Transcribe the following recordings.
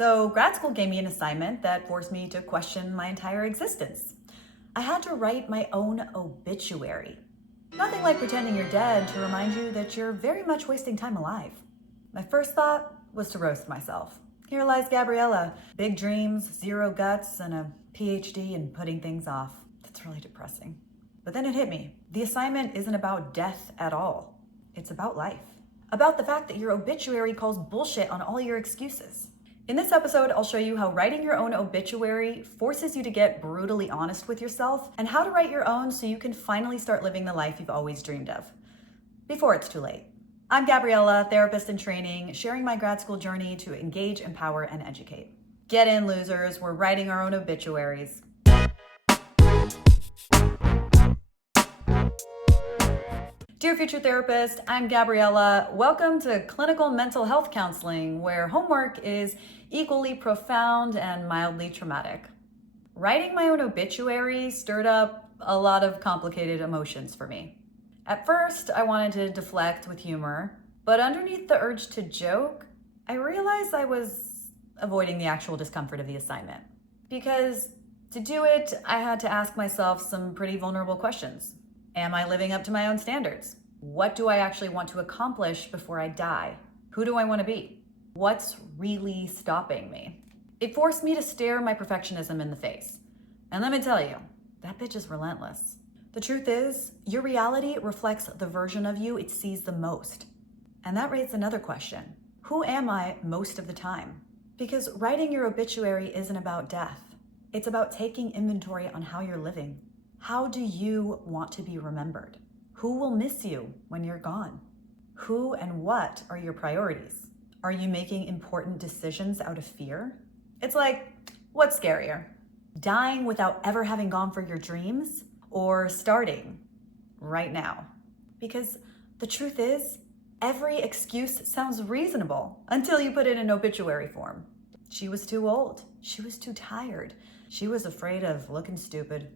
So grad school gave me an assignment that forced me to question my entire existence. I had to write my own obituary. Nothing like pretending you're dead to remind you that you're very much wasting time alive. My first thought was to roast myself. Here lies Gabriella, big dreams, zero guts, and a PhD in putting things off. That's really depressing. But then it hit me. The assignment isn't about death at all. It's about life. About the fact that your obituary calls bullshit on all your excuses. In this episode, I'll show you how writing your own obituary forces you to get brutally honest with yourself and how to write your own so you can finally start living the life you've always dreamed of. Before it's too late. I'm Gabriella, therapist in training, sharing my grad school journey to engage, empower, and educate. Get in, losers. We're writing our own obituaries. Dear future therapist, I'm Gabriella. Welcome to clinical mental health counseling, where homework is equally profound and mildly traumatic. Writing my own obituary stirred up a lot of complicated emotions for me. At first, I wanted to deflect with humor, but underneath the urge to joke, I realized I was avoiding the actual discomfort of the assignment. Because to do it, I had to ask myself some pretty vulnerable questions. Am I living up to my own standards? What do I actually want to accomplish before I die? Who do I want to be? What's really stopping me? It forced me to stare my perfectionism in the face. And let me tell you, that bitch is relentless. The truth is, your reality reflects the version of you it sees the most. And that raises another question. Who am I most of the time? Because writing your obituary isn't about death. It's about taking inventory on how you're living. How do you want to be remembered? Who will miss you when you're gone? Who and what are your priorities? Are you making important decisions out of fear? It's like, what's scarier? Dying without ever having gone for your dreams, or starting right now? Because the truth is, every excuse sounds reasonable until you put it in obituary form. She was too old. She was too tired. She was afraid of looking stupid.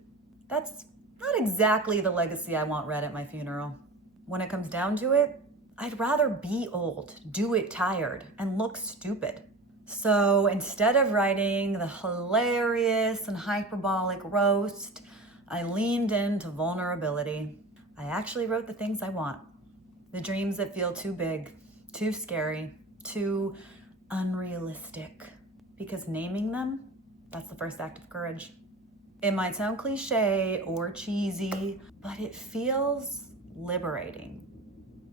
That's not exactly the legacy I want read at my funeral. When it comes down to it, I'd rather be old, do it tired, and look stupid. So instead of writing the hilarious and hyperbolic roast, I leaned into vulnerability. I actually wrote the things I want. The dreams that feel too big, too scary, too unrealistic. Because naming them, that's the first act of courage. It might sound cliche or cheesy, but it feels liberating.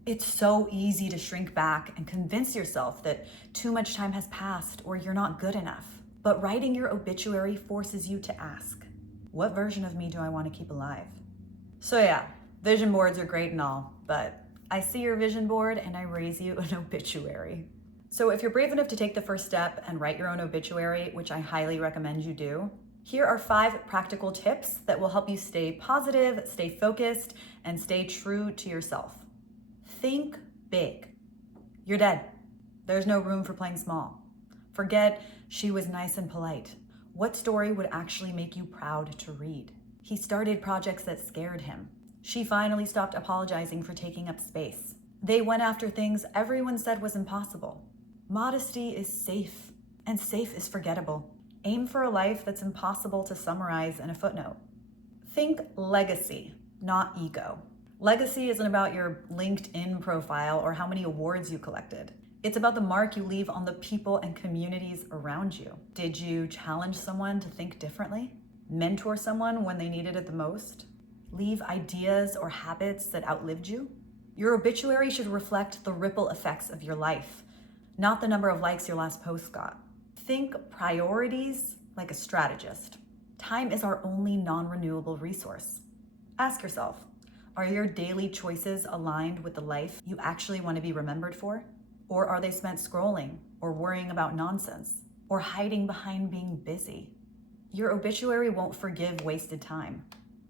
It's so easy to shrink back and convince yourself that too much time has passed or you're not good enough. But writing your obituary forces you to ask, what version of me do I want to keep alive? So yeah, vision boards are great and all, but I see your vision board and I raise you an obituary. So if you're brave enough to take the first step and write your own obituary, which I highly recommend you do, here are 5 practical tips that will help you stay positive, stay focused, and stay true to yourself. Think big. You're dead. There's no room for playing small. Forget she was nice and polite. What story would actually make you proud to read? He started projects that scared him. She finally stopped apologizing for taking up space. They went after things everyone said was impossible. Modesty is safe, and safe is forgettable. Aim for a life that's impossible to summarize in a footnote. Think legacy, not ego. Legacy isn't about your LinkedIn profile or how many awards you collected. It's about the mark you leave on the people and communities around you. Did you challenge someone to think differently? Mentor someone when they needed it the most? Leave ideas or habits that outlived you? Your obituary should reflect the ripple effects of your life, not the number of likes your last post got. Think priorities like a strategist. Time is our only non-renewable resource. Ask yourself, are your daily choices aligned with the life you actually want to be remembered for? Or are they spent scrolling or worrying about nonsense or hiding behind being busy? Your obituary won't forgive wasted time.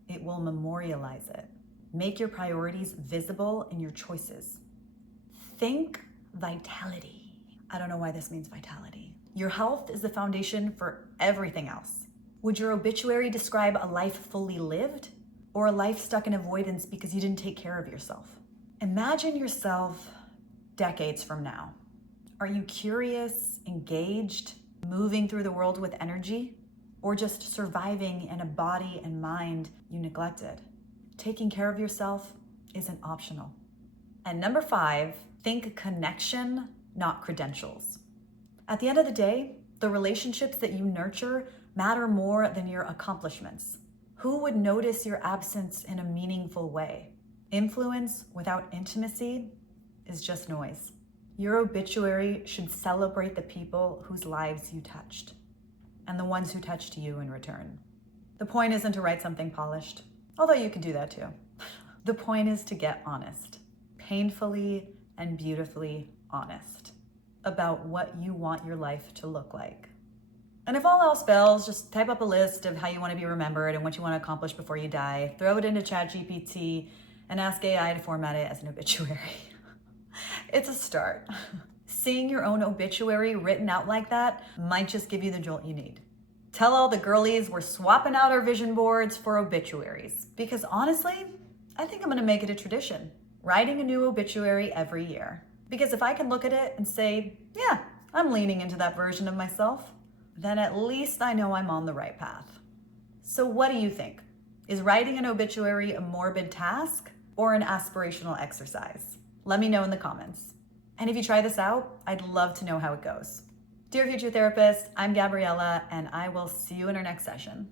It will memorialize it. Make your priorities visible in your choices. Think vitality. I don't know why this means vitality. Your health is the foundation for everything else. Would your obituary describe a life fully lived or a life stuck in avoidance because you didn't take care of yourself? Imagine yourself decades from now. Are you curious, engaged, moving through the world with energy, or just surviving in a body and mind you neglected. Taking care of yourself isn't optional. And number 5, think connection, not credentials. At the end of the day, the relationships that you nurture matter more than your accomplishments. Who would notice your absence in a meaningful way? Influence without intimacy is just noise. Your obituary should celebrate the people whose lives you touched and the ones who touched you in return. The point isn't to write something polished, although you can do that too. The point is to get honest, painfully and beautifully honest about what you want your life to look like. And if all else fails, just type up a list of how you want to be remembered and what you want to accomplish before you die, throw it into ChatGPT, and ask AI to format it as an obituary. It's a start. Seeing your own obituary written out like that might just give you the jolt you need. Tell all the girlies we're swapping out our vision boards for obituaries, because honestly, I think I'm gonna make it a tradition, writing a new obituary every year. Because if I can look at it and say, yeah, I'm leaning into that version of myself, then at least I know I'm on the right path. So what do you think? Is writing an obituary a morbid task or an aspirational exercise? Let me know in the comments. And if you try this out, I'd love to know how it goes. Dear Future Therapist, I'm Gabriella, and I will see you in our next session.